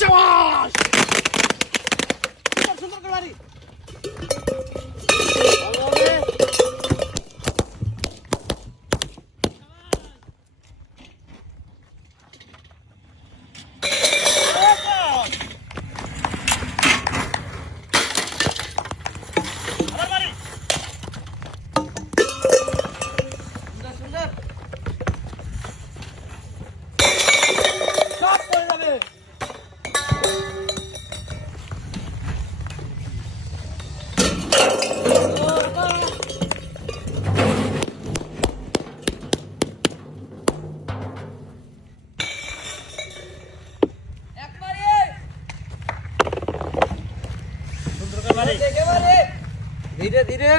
শাবাশ সুন্দর করে মারি ধীরে ধীরে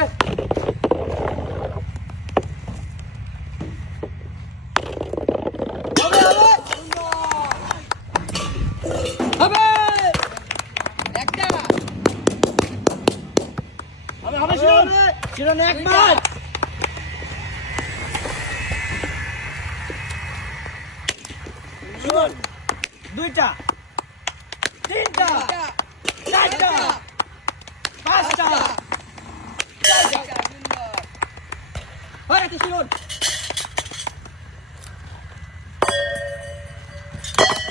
একবার দুইটা তিনটা চারটা পাঁচটা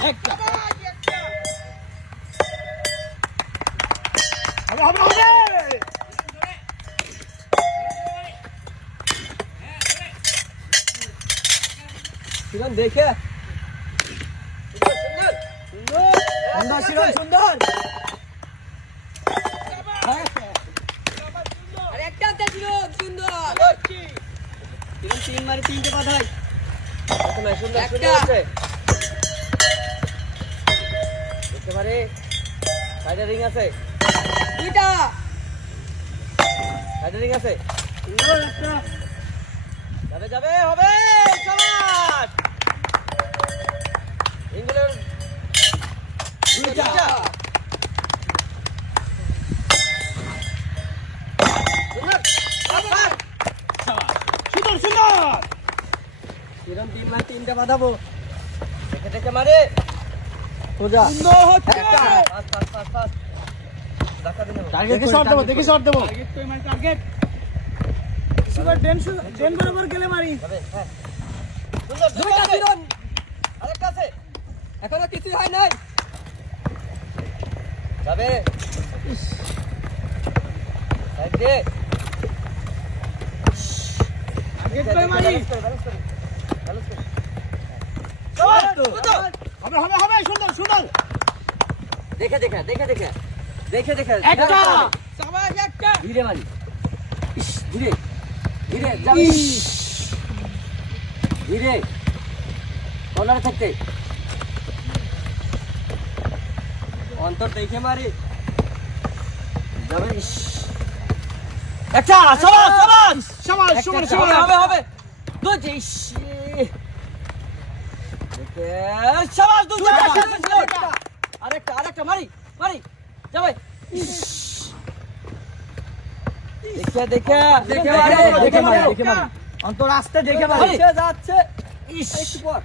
একটা শিরন দেখে সুন্দর শিরন সুন্দর তিন মারি তিনটে বাধাই সুন্দর দেখতে পারে সাইডে রিং আছে দুইটা সাইডে রিং আছে যাবে যাবে হবে সবাস ইংল্যান্ড দুইটা তিন মার তিনটা বাঁধাবো দেখে দেখে মারে এখনো কিছুই হয় নাই যাবে সুন্দর সুন্দর দেখে দেখে দেখে দেখে দেখে দেখে ধীরে মারি ধীরে ধীরে ধীরে কর্নারে থাকতে অন্তর দেখে মারি যাবে একটা সবাস সবাস সবাস সবাস হবে হবে দুই সবাস দুই আরেকটা আরেকটা মারি মারি যাবে দেখে দেখে দেখে মারি দেখে মারি দেখে মারি অন্তর আসতে দেখে মারি যাচ্ছে একটু পর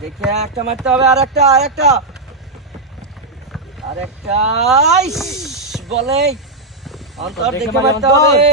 দেখে একটা মারতে হবে আরেকটা আরেকটা আরেকটা বলে অন্তর দেখে মারতে হবে